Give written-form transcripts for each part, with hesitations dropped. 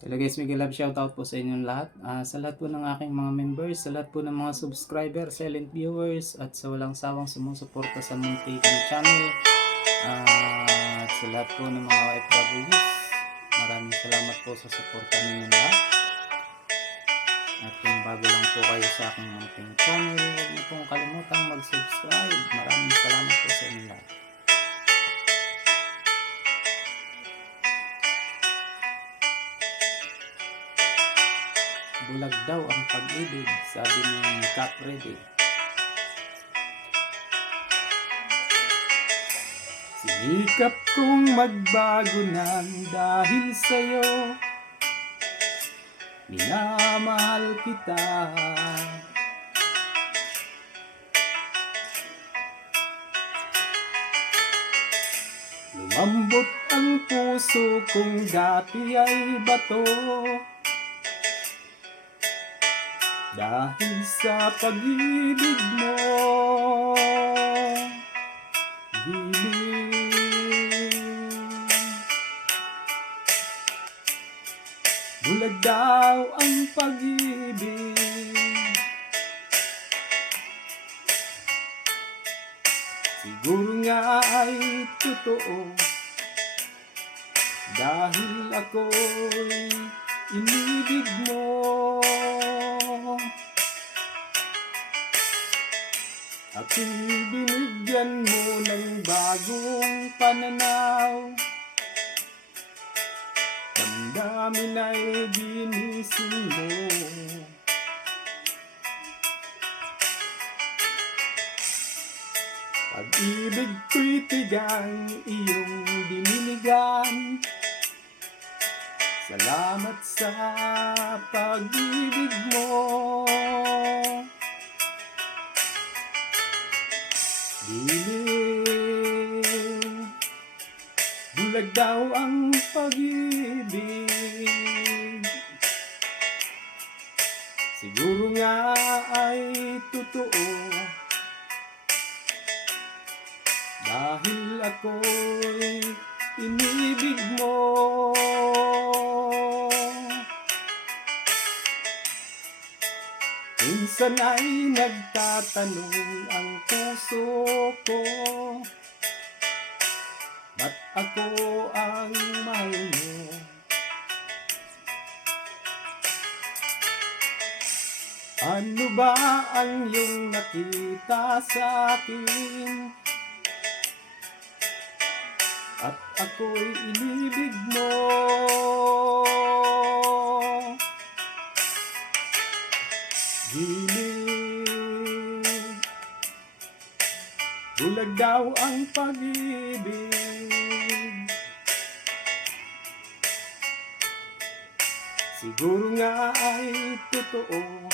Hello guys, mega love shoutout po sa inyong lahat. Sa lahat po ng aking mga members, sa lahat po ng mga subscriber, silent viewers, at sa walang sawang sumusuporta sa muntiking channel. At sa lahat po ng mga OFWs, maraming salamat po sa suporta ninyo lahat. At kung bago lang po kayo sa aking munting channel, huwag niyo pong kalimutang mag-subscribe. Maraming salamat po sa inyo lahat. Bulag daw ang pag-ibig, sabi ni Cap Ready. Sinikap kong magbago nang dahil sa'yo, minamahal kita. Lumambot ang puso kong dati ay bato, dahil sa pag-ibig mo. Bulag daw ang pag-ibig, siguro nga ay totoo, dahil ako'y inibig mo. Ako'y binigyan mo ng bagong pananaw, damdamin ay ginising mo. Pag-ibig ko'y tigang iyong diniligan, salamat sa pag-ibig mo. Dilim, bulag daw ang pag-ibig, siguro nga ay totoo, dahil ako'y inibig mo. Minsan ay nagtatanong ang puso ko, ba't ako ang mahal mo? Ano ba ang iyong nakita sa akin, at ako'y inibig mo? Dilim, bulag daw ang pag-ibig, siguro nga ay totoo,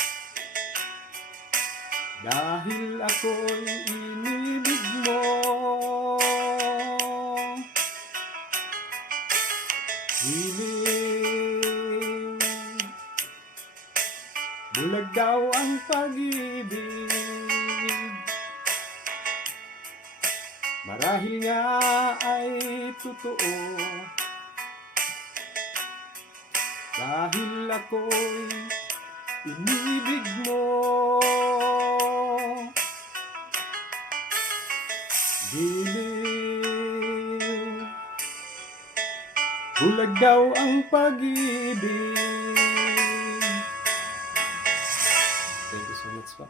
dahil ako'y inibig mo. Dilim, bulag daw ang pag-ibig, marahil nga ay totoo, dahil ako'y inibig mo. Dilim, bulag daw ang pag-ibig. Thank you so much po.